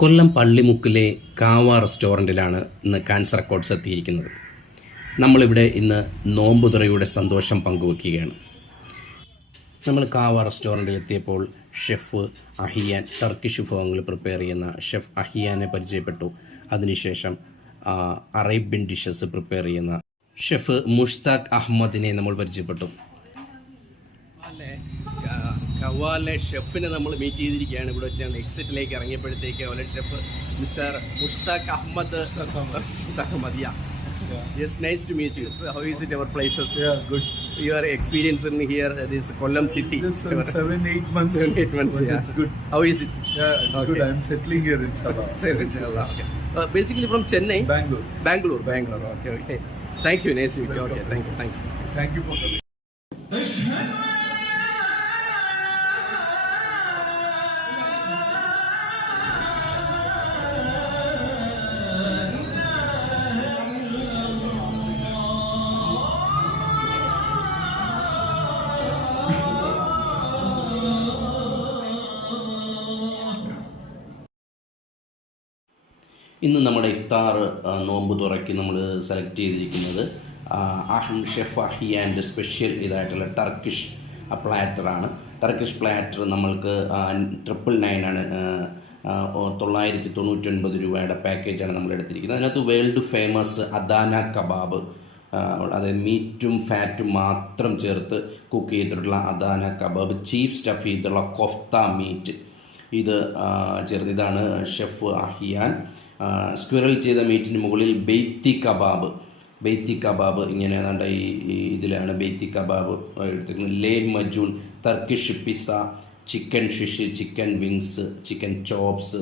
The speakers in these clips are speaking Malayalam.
കൊല്ലം പള്ളിമുക്കിലെ കാവ റെസ്റ്റോറൻറ്റിലാണ് ഇന്ന് ക്യാൻസർ റെക്കോർഡ്സ് എത്തിയിരിക്കുന്നത്. നമ്മളിവിടെ ഇന്ന് നോമ്പുതുറയുടെ സന്തോഷം പങ്കുവയ്ക്കുകയാണ്. നമ്മൾ കാവ റെസ്റ്റോറൻറ്റിൽ എത്തിയപ്പോൾ ഷെഫ് അഹിയാൻ ടർക്കിഷ് വിഭവങ്ങൾ പ്രിപ്പയർ ചെയ്യുന്ന ഷെഫ് അഹിയാനെ പരിചയപ്പെട്ടു. അതിനുശേഷം അറേബ്യൻ ഡിഷസ് പ്രിപ്പയർ ചെയ്യുന്ന ഷെഫ് മുഷ്താഖ് അഹമ്മദിനെ നമ്മൾ പരിചയപ്പെട്ടു. ഖവാലെ ഷെഫിനെ നമ്മൾ മീറ്റ് ചെയ്തിരിക്കുകയാണ്. ഇവിടെ വെച്ചാണ് എക്സിറ്റിലേക്ക് ഇറങ്ങിയപ്പോഴത്തേക്ക് അവലെ chef mister Mushtaq Ahmed. Yes, nice to meet you. So how is it our places? Yeah, good. Your experience in here, this Kollam city? Just 7-8 months. 7-8 months, but yeah. It's good. How is it? Yeah, it's okay. Good. I'm settling here, inshallah. Inshallah. Okay. Basically from Chennai? Bangalore. Okay. Thank you, nice to meet you. Okay, thank you. Thank you for coming. ഇന്ന് നമ്മുടെ ഇഫ്താർ നോമ്പ് തുറയ്ക്ക് നമ്മൾ സെലക്ട് ചെയ്തിരിക്കുന്നത് ഷെഫ് അഹിയാൻ്റെ സ്പെഷ്യൽ ഇതായിട്ടുള്ള ടർക്കിഷ് പ്ലാറ്ററാണ്. ടർക്കിഷ് പ്ലാറ്റർ നമ്മൾക്ക് 999 ആണ്, 999 രൂപയുടെ പാക്കേജാണ് നമ്മൾ എടുത്തിരിക്കുന്നത്. അതിനകത്ത് വേൾഡ് ഫേമസ് അദാന കബാബ്, അതായത് മീറ്റും ഫാറ്റും മാത്രം ചേർത്ത് കുക്ക് ചെയ്തിട്ടുള്ള അദാന കബാബ്, ചീഫ് സ്റ്റഫ് ചെയ്തിട്ടുള്ള കൊഫ്ത മീറ്റ് ഇത് ചേർത്ത്, ഇതാണ് ഷെഫ് അഹിയാൻ. സ്ക്വിറൽ ചെയ്ത മീറ്റിന് മുകളിൽ ബെയ്ത്തി കബാബ് ഇങ്ങനെ ഏതാണ്ട് ഈ ഇതിലാണ് ബെയ്ത്തി കബാബ് എടുത്തിരിക്കുന്നത്. ലേഹ്മജൂൻ, Turkish pizza, chicken shish, chicken wings, chicken chops,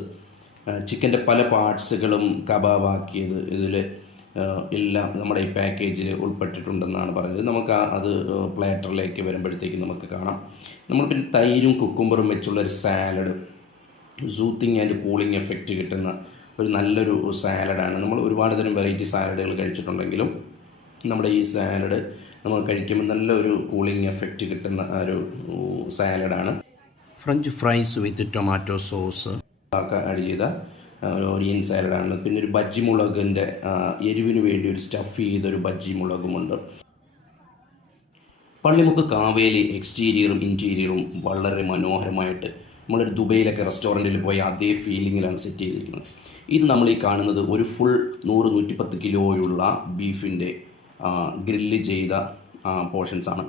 ചിക്കൻ്റെ പല പാർട്സുകളും കബാബാക്കിയത് ഇതിൽ എല്ലാം നമ്മുടെ ഈ പാക്കേജിൽ ഉൾപ്പെട്ടിട്ടുണ്ടെന്നാണ് പറഞ്ഞത്. നമുക്ക് അത് പ്ലാറ്ററിലേക്ക് വരുമ്പോഴത്തേക്ക് നമുക്ക് കാണാം. നമ്മൾ പിന്നെ തൈരും കുക്കുംബറും വെച്ചുള്ളൊരു salad, soothing and cooling effect കിട്ടുന്ന ഒരു നല്ലൊരു സാലഡാണ്. നമ്മൾ ഒരുപാട് തരം വെറൈറ്റി സാലഡുകൾ കഴിച്ചിട്ടുണ്ടെങ്കിലും നമ്മുടെ ഈ സാലഡ് നമ്മൾ കഴിക്കുമ്പോൾ നല്ലൊരു കൂളിംഗ് എഫക്റ്റ് കിട്ടുന്ന ഒരു സാലഡാണ്. ഫ്രഞ്ച് ഫ്രൈസ് വിത്ത് ടൊമാറ്റോ സോസ് ഒക്കെ ആഡ് ചെയ്ത ഒരു ഓറിയൻ സാലഡാണ്. പിന്നെ ഒരു ബജ്ജി മുളകിൻ്റെ എരിവിന് വേണ്ടി ഒരു സ്റ്റഫ് ചെയ്തൊരു ബജ്ജി മുളകുമുണ്ട്. പള്ളിമുക്ക് കാവേലി എക്സ്റ്റീരിയറും ഇൻറ്റീരിയറും വളരെ മനോഹരമായിട്ട് നമ്മളൊരു ദുബൈയിലൊക്കെ റെസ്റ്റോറൻറ്റിൽ പോയ അതേ ഫീലിങ്ങിലാണ് സെറ്റ് ചെയ്തിരിക്കുന്നത്. ഇത് നമ്മൾ ഈ കാണുന്നത് ഒരു ഫുൾ 100-110 കിലോയുള്ള ബീഫിൻ്റെ ഗ്രില്ല് ചെയ്ത പോർഷൻസാണ്.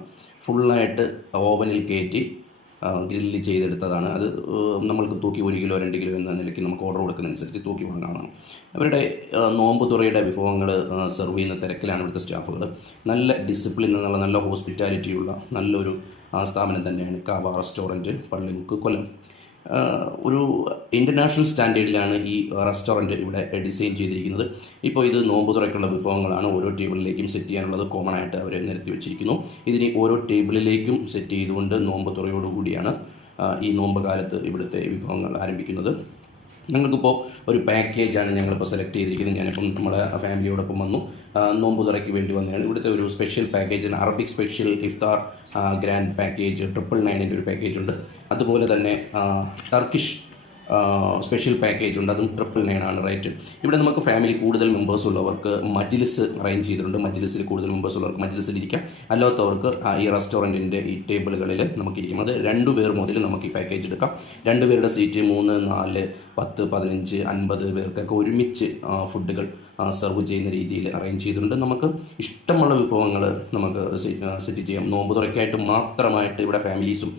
ഫുള്ളായിട്ട് ഓവനിൽ കയറ്റി ഗ്രില്ല് ചെയ്തെടുത്തതാണ്. അത് നമ്മൾക്ക് തൂക്കി 1 കിലോ 2 കിലോ എന്ന നിലയ്ക്ക് നമുക്ക് ഓർഡർ കൊടുക്കുന്നതനുസരിച്ച് തൂക്കി വാങ്ങാവുന്നതാണ്. അവരുടെ നോമ്പ് തുറയുടെ വിഭവങ്ങൾ സെർവ് ചെയ്യുന്ന തിരക്കിലാണ് ഇവിടുത്തെ സ്റ്റാഫുകൾ. നല്ല ഡിസിപ്ലിൻ എന്നുള്ള നല്ല ഹോസ്പിറ്റാലിറ്റിയുള്ള നല്ലൊരു സ്ഥാപനം തന്നെയാണ് കാവ റെസ്റ്റോറൻറ്റ്, പള്ളിമുക്ക്, കൊല്ലം. ഒരു ഇൻ്റർനാഷണൽ സ്റ്റാൻഡേർഡിലാണ് ഈ റെസ്റ്റോറൻറ്റ് ഇവിടെ ഡിസൈൻ ചെയ്തിരിക്കുന്നത്. ഇപ്പോൾ ഇത് നോമ്പ് തുറയ്ക്കുള്ള വിഭവങ്ങളാണ് ഓരോ ടേബിളിലേക്കും സെറ്റ് ചെയ്യാനുള്ളത് കോമൺ ആയിട്ട് അവർ നിരത്തി വെച്ചിരിക്കുന്നു. ഇതിന് ഓരോ ടേബിളിലേക്കും സെറ്റ് ചെയ്തുകൊണ്ട് നോമ്പ് തുറയോടുകൂടിയാണ് ഈ നോമ്പ് കാലത്ത് ഇവിടുത്തെ വിഭവങ്ങൾ ആരംഭിക്കുന്നത്. ഞങ്ങൾക്കിപ്പോൾ ഒരു പാക്കേജാണ് ഞങ്ങളിപ്പോൾ സെലക്ട് ചെയ്തിരിക്കുന്നത്. ഞാനിപ്പം നമ്മുടെ ഫാമിലിയോടൊപ്പം വന്നു, നോമ്പ് തുറയ്ക്ക് വേണ്ടി വന്നതാണ്. ഇവിടുത്തെ ഒരു സ്പെഷ്യൽ പാക്കേജാണ് അറബിക് സ്പെഷ്യൽ ഇഫ്താർ ഗ്രാൻഡ് പാക്കേജ് 999 ഒരു പാക്കേജുണ്ട്. അതുപോലെ തന്നെ ടർക്കിഷ് സ്പെഷ്യൽ പാക്കേജ് ഉണ്ട്, അതും 999 ആണ് റേറ്റ്. ഇവിടെ നമുക്ക് ഫാമിലി കൂടുതൽ മെമ്പേഴ്സ് ഉള്ളവർക്ക് മജ്ലിസ് അറേഞ്ച് ചെയ്തിട്ടുണ്ട്. മജ്ലിസിൽ കൂടുതൽ മെമ്പേഴ്സ് ഉള്ളവർക്ക് മജ്ലിസിൽ ഇരിക്കാം, അല്ലാത്തവർക്ക് ഈ റെസ്റ്റോറൻറ്റിൻ്റെ ഈ ടേബിളുകളിൽ നമുക്കിരിക്കും. അത് 2 പേർ മുതൽ നമുക്ക് ഈ പാക്കേജ് എടുക്കാം. 2 പേരുടെ സീറ്റ് 3, 4, 10, 15, 50 പേർക്കൊക്കെ ഒരുമിച്ച് ഫുഡുകൾ സെർവ് ചെയ്യുന്ന രീതിയിൽ അറേഞ്ച് ചെയ്തിട്ടുണ്ട്. നമുക്ക് ഇഷ്ടമുള്ള വിഭവങ്ങൾ നമുക്ക് സെറ്റ് ചെയ്യാം. നോമ്പ് തുറയ്ക്കായിട്ട് മാത്രമായിട്ട് ഇവിടെ ഫാമിലീസും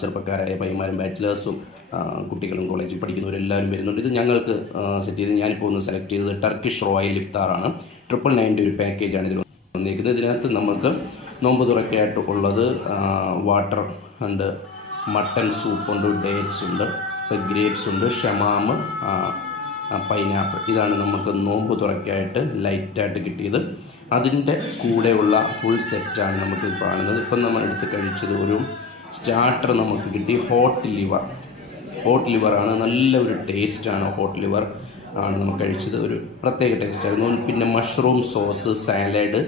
ചെറുപ്പക്കാരായ പയ്യന്മാരും ബാച്ചിലേഴ്സും കുട്ടികളും കോളേജിൽ പഠിക്കുന്നവരെല്ലാവരും വരുന്നുണ്ട്. ഇത് ഞങ്ങൾക്ക് സെറ്റ് ചെയ്ത് ഞാനിപ്പോൾ ഒന്ന് സെലക്ട് ചെയ്തത് ടർക്കിഷ് റോയൽ ഇഫ്താറാണ്. 999 ഒരു പാക്കേജാണ് ഇതിൽ വന്നിരിക്കുന്നത്. ഇതിനകത്ത് നമുക്ക് നോമ്പ് തുറയ്ക്കായിട്ട് ഉള്ളത് വാട്ടർ ഉണ്ട്, മട്ടൺ സൂപ്പുണ്ട്, ഡേറ്റ്സ് ഉണ്ട്, ഗ്രേപ്സ് ഉണ്ട്, ഷമാമ്, പൈനാപ്പിൾ. ഇതാണ് നമുക്ക് നോമ്പ് തുറയ്ക്കായിട്ട് ലൈറ്റായിട്ട് കിട്ടിയത്. അതിൻ്റെ കൂടെയുള്ള ഫുൾ സെറ്റാണ് നമുക്ക് കാണുന്നത്. ഇപ്പം നമ്മൾ എടുത്ത് കഴിച്ചത് ഒരു സ്റ്റാർട്ടർ നമുക്ക് കിട്ടി, ഹോട്ട് ലിവറാണ്. നല്ലൊരു ടേസ്റ്റാണ്. ഹോട്ട് ലിവർ ആണ് നമുക്ക് കഴിച്ചത്, ഒരു പ്രത്യേക ടേസ്റ്റായിരുന്നു. പിന്നെ മഷ്റൂം സോസ്, സാലഡ്,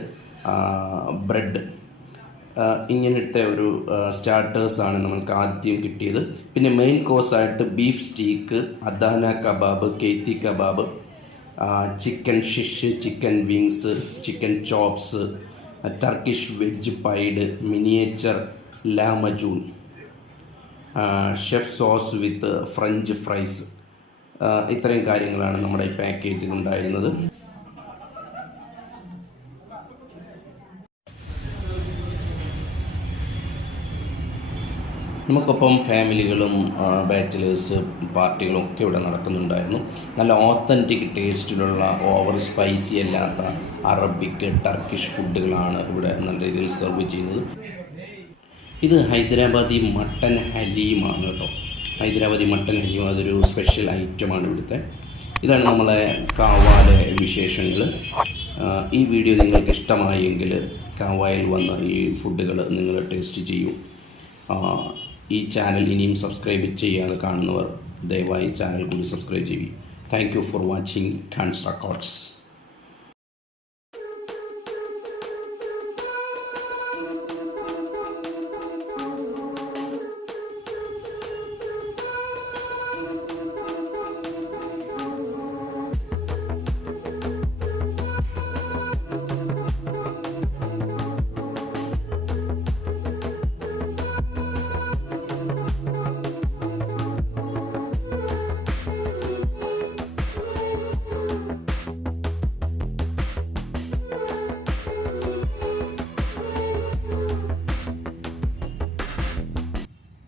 ബ്രെഡ് ഇങ്ങനത്തെ ഒരു സ്റ്റാർട്ടേഴ്സാണ് നമ്മൾക്ക് ആദ്യം കിട്ടിയത്. പിന്നെ മെയിൻ കോഴ്സായിട്ട് ബീഫ് സ്റ്റീക്ക്, അദാന കബാബ്, കേത്തി kebab, chicken shish, chicken wings, chicken chops, Turkish veg pide, miniature lahmacun, chef sauce with French fries, ഇത്രയും കാര്യങ്ങളാണ് നമ്മുടെ ഈ പാക്കേജിൽ ഉണ്ടായിരുന്നത്. നമുക്കൊപ്പം ഫാമിലികളും ബാച്ചിലേഴ്സ് പാർട്ടികളും ഒക്കെ ഇവിടെ നടക്കുന്നുണ്ടായിരുന്നു. നല്ല ഓത്തൻറ്റിക് ടേസ്റ്റിലുള്ള ഓവർ സ്പൈസി അല്ലാത്ത അറബിക് ടർക്കിഷ് ഫുഡുകളാണ് ഇവിടെ നല്ല രീതിയിൽ സെർവ് ചെയ്യുന്നത്. ഇത് ഹൈദരാബാദി മട്ടൻ ഹലീമാണ് കേട്ടോ. ഹൈദരാബാദി മട്ടൻ ഹലീം അതൊരു സ്പെഷ്യൽ ഐറ്റമാണ് ഇവിടുത്തെ. ഇതാണ് നമ്മളെ കാവാലെ വിശേഷങ്ങൾ. ഈ വീഡിയോ നിങ്ങൾക്ക് ഇഷ്ടമായെങ്കിൽ കാവായിൽ വന്ന് ഈ ഫുഡുകൾ നിങ്ങൾ ടേസ്റ്റ് ചെയ്യൂ. ഈ ചാനൽ ഇനിയും സബ്സ്ക്രൈബ് ചെയ്യാതെ കാണുന്നവർ ദയവായി ചാനൽ കൂടി സബ്സ്ക്രൈബ് ചെയ്യും. Thank you for watching Khans records.